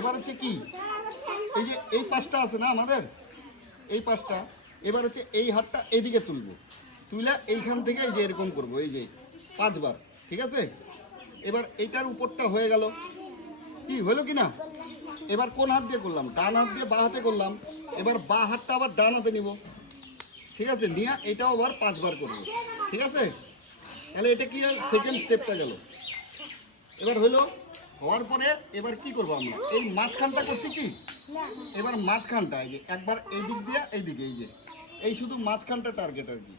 এবার হচ্ছে কি, এই যে এই পাশটা আছে না আমাদের, এই পাশটা, এবার হচ্ছে এই হাতটা এইদিকে তুলবো, তুলে এইখান থেকে এই যে এরকম করবো, এই যে 5 বার, ঠিক আছে। এবার এইটার উপরটা হয়ে গেল, কি হলো কি না। এবার কোন হাত দিয়ে করলাম, ডান হাত দিয়ে বাঁ হাতে করলাম। এবার বাঁ হাতটা আবার ডান হাতে নিব, ঠিক আছে, নিয়ে এটাও আবার 5 বার করবো, ঠিক আছে। তাহলে এটা কি সেকেন্ড স্টেপটা গেল। এবার হলো, হওয়ার পরে এবার কি করবো আমরা, এই মাঝখানটা করছি কি, এবার মাঝখানটা এই যে একবার এই দিক দিয়ে এই দিকে, এই যে এই শুধু মাঝখানটা টার্গেট আর কি,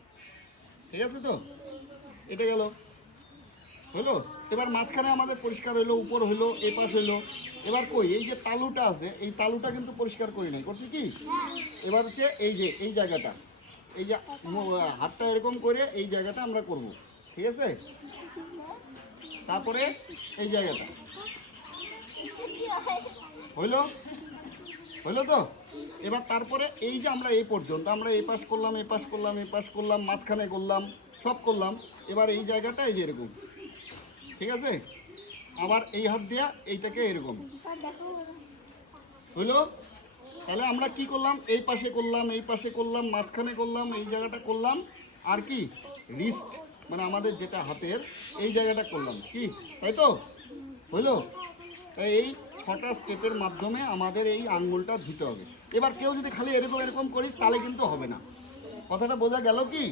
ঠিক আছে। তো এটা গেল, হলো। এবার মাঝখানে আমাদের পরিষ্কার হইলো, উপর হইলো, এ পাশ হইলো। এবার কই এই যে তালুটা আছে, এই তালুটা কিন্তু পরিষ্কার করি নাই, করছি কি। এবার হচ্ছে এই যে এই জায়গাটা, এই যে হাতটা এরকম করে এই জায়গাটা আমরা করব, ঠিক আছে। তারপরে এই জায়গাটা হইলো, হইলো তো। এবার তারপরে এই যে আমরা এই পর্যন্ত আমরা এই পাশ করলাম, এই পাশ করলাম, এই পাশ করলাম, মাঝখানে করলাম, সব করলাম। এবার এই জায়গাটা এই যে এরকম, ঠিক আছে। আবার এই হাত দিয়া এইটাকে এরকম হইলো। তাহলে আমরা কি করলাম, এই পাশে করলাম, এই পাশে করলাম, মাঝখানে করলাম, এই জায়গাটা করলাম, আর কি রিস্ট মানে আমাদের যেটা হাতের এই জায়গাটা করলাম, কি তাই তো হইলো। তাই এই 6টা স্টেপের মাধ্যমে আমাদের এই আঙ্গুলটা ধুতে হবে। এবার কেউ যদি খালি এরকম এরকম করিস তাহলে কিন্তু হবে না, কথাটা বোঝা গেল কি।